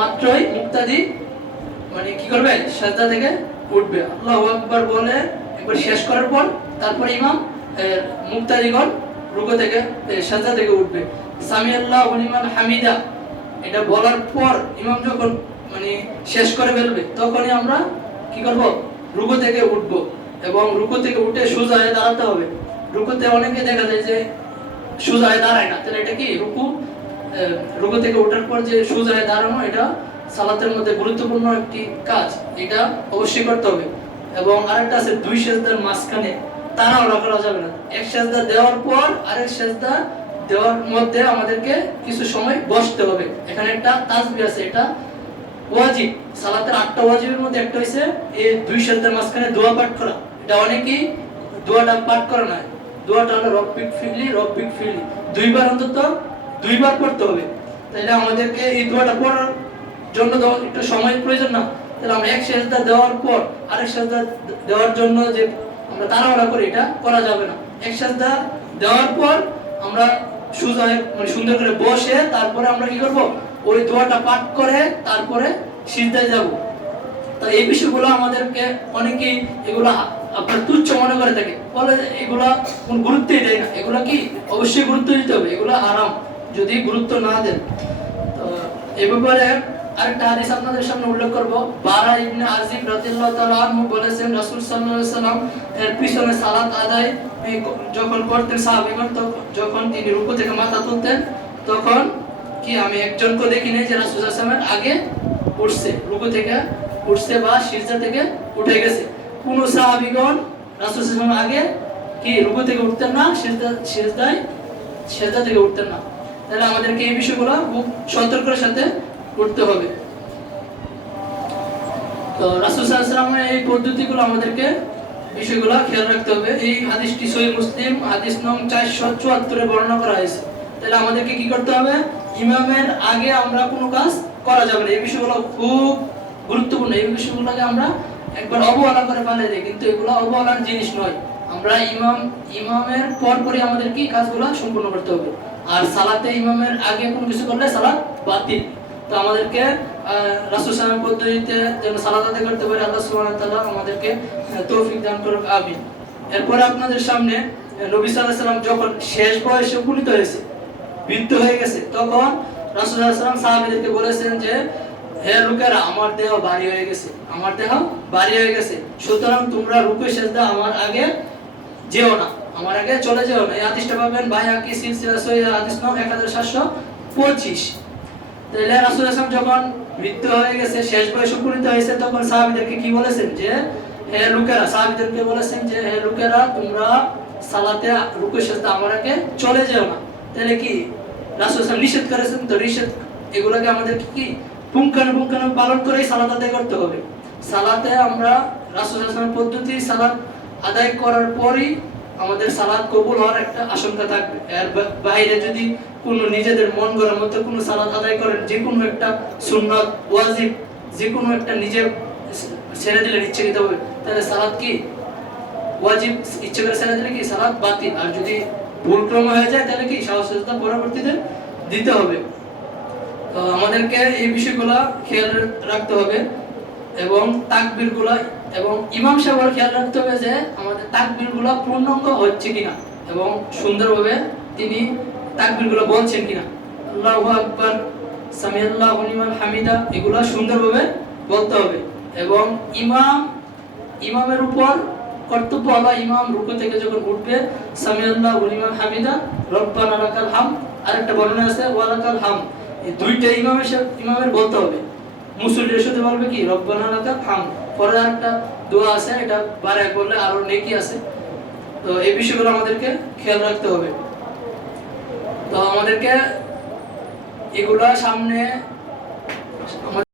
মাত্রই মুক্তাদি মানে কি করবে, সাজদা থেকে উঠবে। আল্লাহু আকবার বলে একবার শেষ করার পর তারপর ইমাম মুক্তাদিগণ রুকু থেকে সাজদা থেকে উঠবে। সামি আল্লাহু লিমান হামিদা এটা বলার পর ইমাম যখন মানে শেষ করে ফেলবে তখনই আমরা কি করব, রুকু থেকে উঠব এবং রুকু থেকে উঠে সোজা হয়ে দাঁড়াতে হবে। রুকুতে অনেকে দেখা যায় যে সোজা হয়ে দাঁড়ায় না, তাহলে এটা কি রুকু থেকে ওঠার পর যে সোজা হয়ে দাঁড়ানো, এটা সালাতের মধ্যে গুরুত্বপূর্ণ একটি কাজ, এটা অবশ্যই করতে হবে। এবং আরেকটা আছে দুই সেজদার মাঝখানে তাড়াহুড়া করা যাবে না। এক সেজদা দেওয়ার পর আরেক সেজদা দেওয়ার মধ্যে আমাদেরকে কিছু সময় বসতে হবে। এখানে একটা তাসবিহ আছে, এটা ওয়াজিব। সালাতের 8টা ওয়াজিবের মধ্যে একটা হইছে এই দুই সেজদার মাঝখানে দোয়া পাঠ করা। এটা অনেকেই দোয়াটা পাঠ করে না। দোয়াটা হলো রব্বিক ফিরলি দুইবার, অন্তত দুইবার পড়তে হবে। তাইলে আমাদেরকে এই দোয়াটা পড়ার জন্য একটু সময় প্রয়োজন না? তাহলে আমরা এক সেজদা দেওয়ার পর আরেক সেজদা দেওয়ার জন্য যে আমরা তাড়াহুড়া করি, এটা করা যাবে না। এক সেজদা দেওয়ার পর আমরা সোজা মানে সুন্দর করে বসে তারপরে আমরা কি করব, ওই দোয়াটা পাঠ করে তারপরে সিজদায় যাব। তো এই বিষয়গুলো আমাদেরকে অনেকেই এগুলো আপনার তুচ্ছ মনে করে থাকে, বলে এগুলা কোন গুরুত্বই দেয় না। এগুলা কি অবশ্যই গুরুত্ব দিতে হবে, এগুলো হারাম যদি গুরুত্ব না দেন। তো এই ব্যাপারে আরেকটা হাদিস আপনাদের সামনে উল্লেখ করব। বারা ইবনে আজিব রাদিয়াল্লাহু তাআলা আনহু বলেছেন, রাসূল সাল্লাল্লাহু আলাইহি সাল্লাম এর পিছনে সালাত আদায় যখন করতেন সাহাবীগণ, যখন তিনি রুকু থেকে মাথা তুলতেন তখন কি আমি একজনকে দেখিনি যে রাসূল সাল্লাল্লাহু আলাইহি সাল্লামের আগে উঠছে, রুকু থেকে উঠছে বা সিজদা থেকে উঠে গেছে। কোন সাহাবীগণ রাসূল সাল্লাল্লাহু আলাইহি সাল্লামের আগে কি রুকু থেকে উঠতেন না, সিজদা থেকে উঠতেন না। তাহলে আমাদেরকে এই বিষয়গুলো খুব সতর্কের সাথে করতে হবে। তো রাসূল সাল্লাল্লাহু আলাইহি ওয়াসাল্লামের এই পদ্ধতিগুলো আমাদেরকে বিষয়গুলো খেয়াল রাখতে হবে। এই হাদিসটি সহিহ মুসলিম হাদিস নং 474 এ বর্ণনা করা হয়েছে। তাহলে আমাদেরকে কি করতে হবে, ইমামের আগে আমরা কোনো কাজ করা যাবে না। এই বিষয়গুলো খুব গুরুত্বপূর্ণ। এই বিষয়গুলোকে আমরা একবার অবহেলা করে ফেলে দিই, কিন্তু এগুলো অবহেলার জিনিস নয়। আমরা ইমামের পরপরই আমাদের কি কাজগুলো সম্পূর্ণ করতে হবে। আর সালাতে ইমামের আগে কোনো কিছু করলে সালাত বাতিল। তো আমাদেরকে রাসূল সাল্লাল্লাহু আলাইহি পদ্ধতিতে যেন সালাত আদায় করতে পারি, আল্লাহ সুবহানাহু ওয়া তাআলা আমাদেরকে তৌফিক দান করুক, আমিন। এরপরে আপনাদের সামনে নবী সাল্লাল্লাহু আলাইহি সাল্লাম যখন শেষ বয়সে উপনীত হয়েছে, বৃদ্ধ হয়ে গেছে, তখন রাসূল সাল্লাল্লাহু আলাইহি সাল্লাম সাহাবীদেরকে বলেছেন যে, হে লোকেরা, আমার দেহ ভারী হয়ে গেছে, সুতরাং তোমরা রুকু সিজদা আমার আগে যেও না, আমার আগে চলে যেও না। এই হাদিসটা পাবেন বাইহাকি সিলসিলা সহিহ হাদিস নং 1725। তাহলে রাসূল সাল্লাল্লাহু আলাইহি ওয়াসাল্লাম যখন মৃত্যু হয়ে গেছে, শেষ বয়সে উপনীত হয়েছে, তখন সাহাবীদেরকে কি বলেছেন যে, হে লোকেরা, সাহাবীদেরকে বলেছেন যে, হে লোকেরা, তোমরা সালাতে রুকু সিজদা আমার আগে চলে যেও না। তাহলে কি রাসূল সাল্লাল্লাহু আলাইহি ওয়াসাল্লাম নিষেধ করেছেন, তো নিষেধ এগুলোকে আমাদের কি পুঙ্খানুপুঙ্খানু পালন করেই সালাত আদায় করতে হবে। সালাতে আমরা রাসূল সাল্লাল্লাহু আলাইহি ওয়াসাল্লামের পদ্ধতি সালাত আদায় করার পরই আমাদের সালাত কবুল হওয়ার একটা আশঙ্কা থাকবে। এর বাইরে যদি কোনো নিজেদের মন গড়ার মতো কোনো সালাত আদায় করেন, যে কোনো একটা সুন্নাত ওয়াজিব যে কোনো একটা নিজে ছেড়ে দিলে ইচ্ছাকৃতভাবে, তাহলে সালাত কি ওয়াজিব ইচ্ছে করে ছেড়ে দিলে কি সালাত বাতিল। আর যদি ভুলক্রমে হয়ে যায় তাহলে কি সাজদা পরবর্তীতে দিতে হবে। তো আমাদেরকে এই বিষয়গুলো খেয়াল রাখতে হবে এবং তাকবীরগুলো এবং ইমাম সাহেবের খেয়াল রাখতে হবে যে আমাদের তাকবীরগুলো পূর্ণাঙ্গ হচ্ছে কিনা এবং সুন্দরভাবে তিনি তাকবীরগুলো বলছেন কিনা। আল্লাহু আকবার, সামি আল্লাহু লিমান হামিদা, এগুলো সুন্দরভাবে বলতে হবে। এবং ইমামের উপর কর্তব্য হলো, ইমাম রুকু থেকে যখন উঠবে, সামি আল্লাহু লিমান হামিদা রব্বানা লাকাল হামদ, আরেকটা বর্ণনা আছে ওয়ালাকাল হামদ, এই দুইটা ইমামের বলতে হবে। মুসল্লির সাথে বলবে কি রব্বানা লাকাল হামদ। পরে আরেকটা দোয়া আছে, এটা বারে করলে আরো নেকি আছে। তো এই বিষয়গুলো আমাদেরকে খেয়াল রাখতে হবে। তো আমাদেরকে এগুলা সামনে